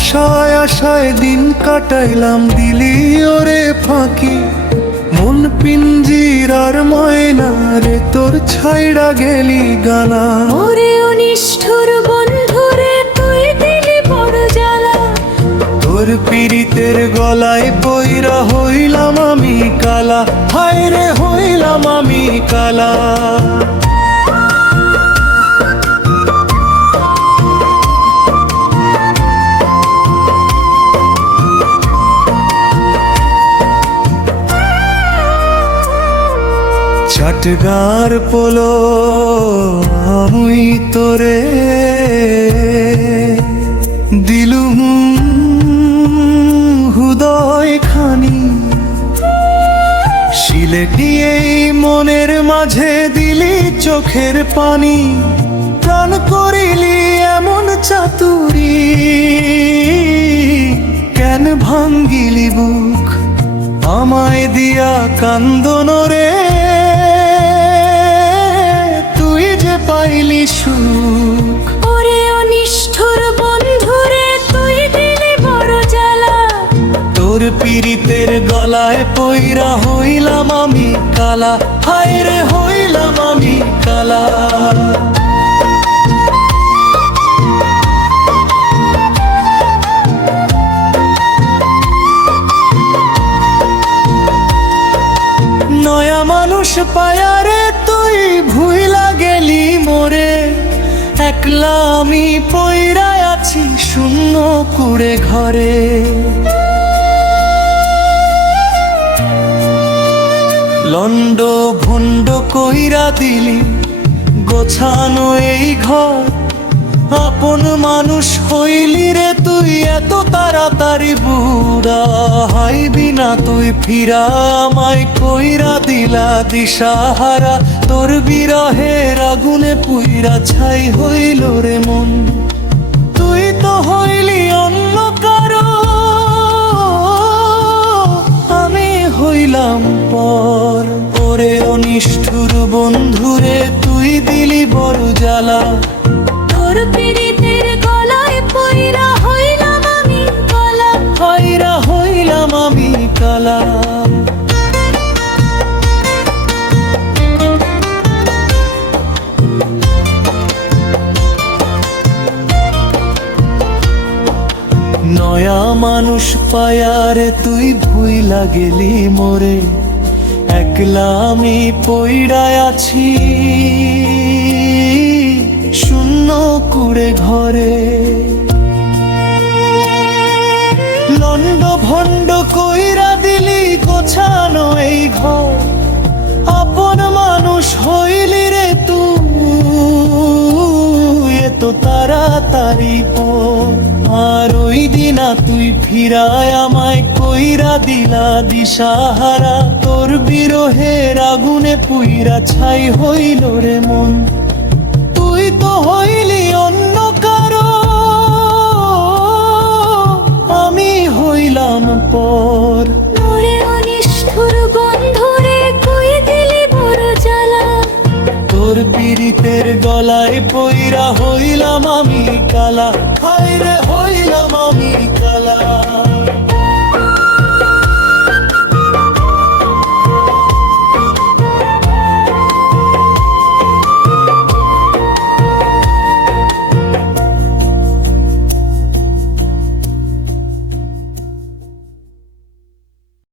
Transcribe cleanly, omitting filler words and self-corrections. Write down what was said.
আশায় আশায় দিন কাটাইলাম, দিলি ওরে ফাঁকি। মন পিঞ্জিরার ময়না রে, তোর ছাইড়া গেলি গানা। ওরে অনিষ্ঠুর বন্ধুরে, তুই দিলি বড় জ্বালা। তোর পীড়িতের গলায় পইরা হইলাম আমি কালা, হায় রে হইলাম আমি কালা। চাটগার পোলো আমি তোরে দিলুম হৃদয় খানি। সিলেটি এই মনের মাঝে দিলি চোখের পানি। প্রাণ করিলি এমন চাতুরি, কেন ভাঙ্গিলি বুক আমায় দিয়া কান্দন রে। তুই যে পাইলি সুখ। ওরে অনিষ্ঠুর বন্ধুরে, তুই দিলি বড় জ্বালা। তোর পীড়িতের গলায় পইরা হইলাম আমি কালা, হায় রে হইলাম আমি কালা। নয়া মানুষ পায়ারে তুই ভুইলা গেলি মোরে। একলা আমি পইরা আছি শূন্য কুড়ে ঘরে। লন্ড ভন্ড কইরা দিলি গোছানো এই ঘর। আপন মানুষ হইলি রে তুই এত তাড়াতাড়ি বুড়া। হাইবি না তুই ফিরা, আমায় কইরা দিলা দিশাহারা। তোর বিরহের আগুনে পুইরা ছাই হইল রে মন। তুই তো হইলি অন্য কারো, আমি হইলাম পর। ওরে অনিষ্ঠুর বন্ধুরে, তুই দিলি বড় জ্বালা। তোর পীড়িতের গলায় পইরা হইলাম আমি কালা, হায়রা হইলাম আমি কালা। নয়া মানুষ পায়ারে তুই ভুইলা গেলি মোরে। একলা আমি পইড়া আছি শূন্য কুড়ে ঘরে। লন্ড ভন্ড কইরা দিলি গোছানো এই ঘর। আপন মানুষ হইলি রে তুই এত তাড়াতাড়ি পর। আর ওই দিনা তুই ফিরায় আমায় কইরা দিলা দিশাহারা। তোর বিরহের আগুনে পুইরা ছাই হইল রে মন। তুই তো হইলি অন্য কারো, আমি হইলাম পর। ওরে অনিষ্ঠুর বন্ধুরে, তুই দিলি বড় জ্বালা। তোর পীড়িতের গলায় পইরা হইলাম আমি কালা, হায়